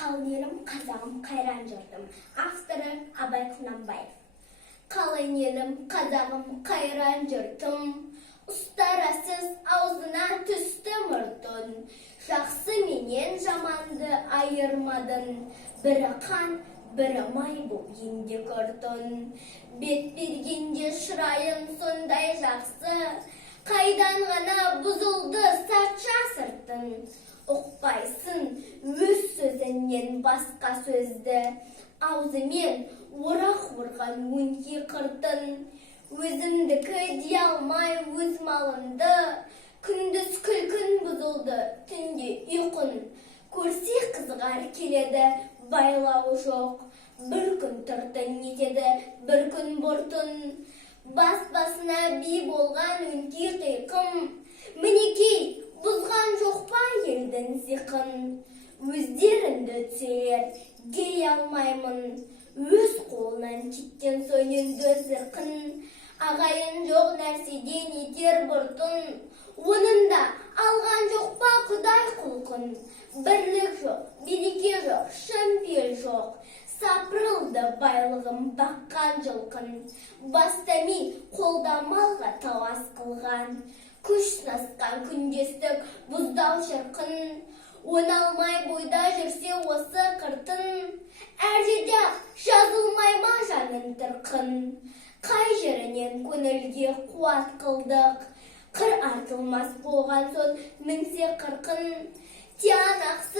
Қалың елім, қазағым, қайран жұртым. Авторы Абай Құнанбаев. Қалың елім, қазағым, қайран жұртым. Ұстарасыз аузына түсті мұртын. Жақсы менен жаманды айырмадың. Бірі қан, бірі май боп енді көрдің. Бет бергенде шырайын сондай жақсы. Қайдан ғана бұзылды сатша сыртың. Ұқпайсың өз сөзінен басқа сөзді. Аузымен орақ ұрған өңке қыртын. Өзімдікі дей алмай өз малымды. Күндіз күлкін бұзылды, түнде ұйқын. Көрсе қызғар келеді, байлауы жоқ. Бір күн тұртын етеді, бір күн бұртын. Бас-басына би болған өңке қиқым. Мінекей, бұзған жоқ па елдің зиқын? Өздерінді түселер, дей алмаймын. Өз қолынан кеткен соң енді зірқын. Ағайын жоқ нәрседен етер бұртын. Онында алған жоқ па құдай құлқын? Бірлік жоқ, береке жоқ, шын жоқ. Сапырылды байлығым баққан жылқын. Бастами қолда малға талас қылған. Күш сынасқан күндестік бұздау шырқын. Оналмай бойда жүрсе осы қыртын. Әр жерде жазылмай ма жанын тырқын. Қай жерінен көңілге қуат қылдық. Қыр артылмас болған соң мінсе қырқын. Тиянақсыз